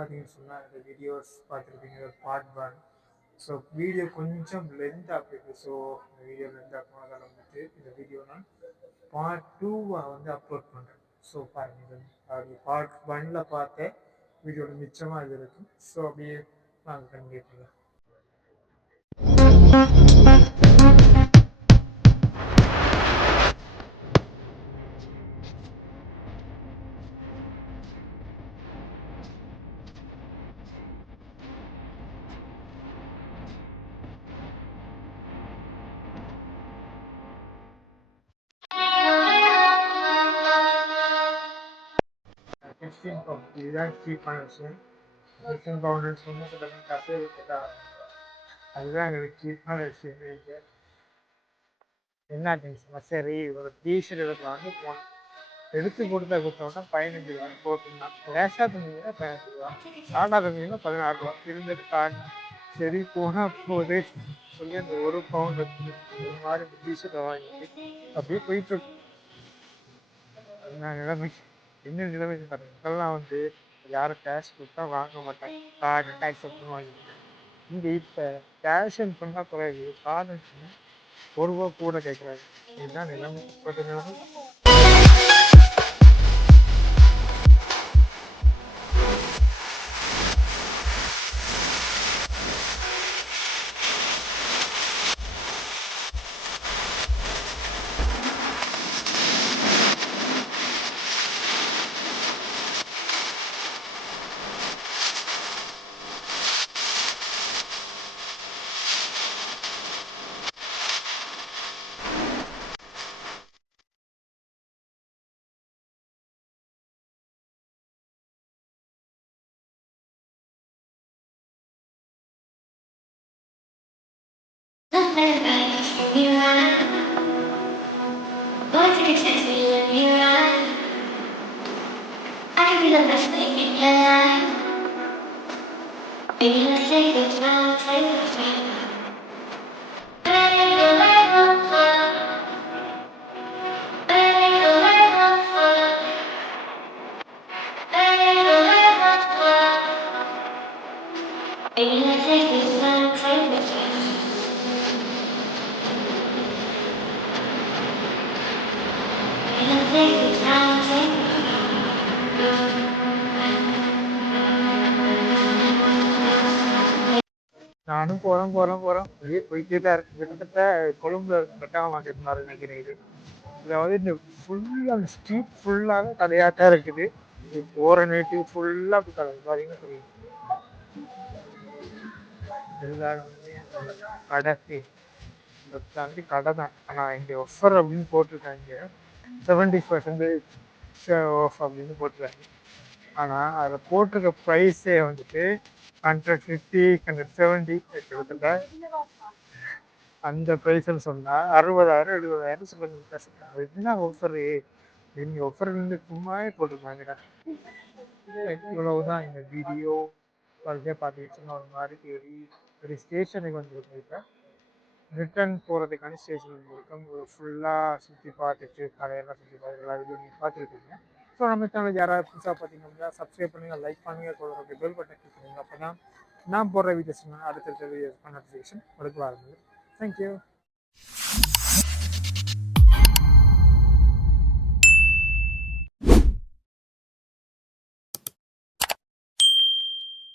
பார்த்தீங்கன்னு சொன்னால் இந்த வீடியோஸ் பார்த்துருப்பீங்க பார்ட் 1. ஸோ வீடியோ கொஞ்சம் லென்த் ஆகுது. ஸோ இந்த வீடியோ லென்த் ஆகுறதால வந்துட்டு இந்த வீடியோ நான் பார்ட் 2 வந்து அப்லோட் பண்ணுறேன். ஸோ பாருங்கள், அது பார்ட் 1ல் பார்த்தேன் வீடியோட மிச்சமாக இது இருக்குது. ஸோ அப்படியே நாங்கள் கண்டிப்பாக பண்ணலாம். இதுதான் சீப்பான விஷயம். கிறிஸ்டின் பவுண்டர் சொன்னது கசை விட்டுட்டா, அதுதான் எங்களுக்கு சீப்பான விஷயம். என்ன டென்ஷன், சரி ஒரு டிஷர்ட் எடுக்கலாம்னு போனோம். எடுத்து கொடுத்தோம்னா 15 ரூபா போட்டுருந்தான். லேஷாக தந்தீங்கன்னா 15 ரூபா, ஷார்ட்டாக தந்தீங்கன்னா 16 ரூபா இருந்துட்டு காரணம். சரி போனால் போது சொல்லி அந்த 1 பவுண்ட் இந்த மாதிரி டிஷர்ட்டை வாங்கிட்டு அப்படியே போயிட்டு இருக்கு. நிலைமை என்ன நிலைமை மக்கள்லாம் வந்து யாரும் கேஷ் கொடுத்தா வாங்க மாட்டாங்க, கார்டு டேக்ஸ் அப்படின்னு வாங்கிட்டு. இங்கே இப்போ கேஷன் பண்ணால் குறையுது, கார்டு 1 ரூபா கூட கேட்குறாங்க. இதுதான் நிலைமை இப்போது நிலைமை. நானும் போகிறோம் அப்படியே போயிட்டே தான் இருக்கு. கிட்டத்தட்ட கொழும்புல கட்டாக மாட்டிருந்தாரு நினைக்கிறேன். இதாவது இந்த ஃபுல்லாக அந்த ஸ்ட்ரீட் ஃபுல்லாகவே கடையாக தான் இருக்குது. இது போகிற நேட்டிவ் ஃபுல்லாக அப்படி கடை பார்த்தீங்கன்னா தெரியும். எல்லாரும் வந்து கடைக்கு தாண்டி கடை தான். ஆனால் இங்கே ஆஃபர் அப்படின்னு போட்டிருக்காங்க, 70% ஆஃப் அப்படின்னு போட்டிருக்காங்க. ஆனால் அதில் போட்டிருக்க ப்ரைஸே வந்துட்டு 150, 170 கிட்டத்தட்ட அந்த ப்ரைஸ்ன்னு சொன்னால் 60,000 70,000 சொல்லுங்க. அது என்ன ஆஃபரு? நீங்கள் ஆஃபர் வந்து சும்மாவே போட்டிருக்காங்க. இவ்வளவுதான் இந்த வீடியோ. அதுக்கே பார்த்துக்கிட்டு ஒரு மாதிரி ஒரு ஸ்டேஷனுக்கு வந்துருக்கேன். ரிட்டர்ன் போகிறதுக்கான ஸ்டேஷன் இருக்கும். ஃபுல்லாக சுற்றி பார்த்துட்டு கடையெல்லாம் சுற்றி பார்த்து எல்லா வீடியோ நீங்கள் பார்த்துருக்கீங்க. ஸோ நம்ம சேனல் யாராவது புதுசாக பார்த்தீங்க அப்படின்னா சப்ஸ்கிரைப் பண்ணுங்கள், லைக் பண்ணுங்கள், கூட பெல் பட்டன் கிளிக் பண்ணுங்கள். அப்போ தான் நான் போடுற வீடியோஸ் அடுத்தடுத்த வீடியோஸ் நோட்டிஃபிகேஷன் கொடுக்க ஆரம்பிக்கும். தேங்க்யூ.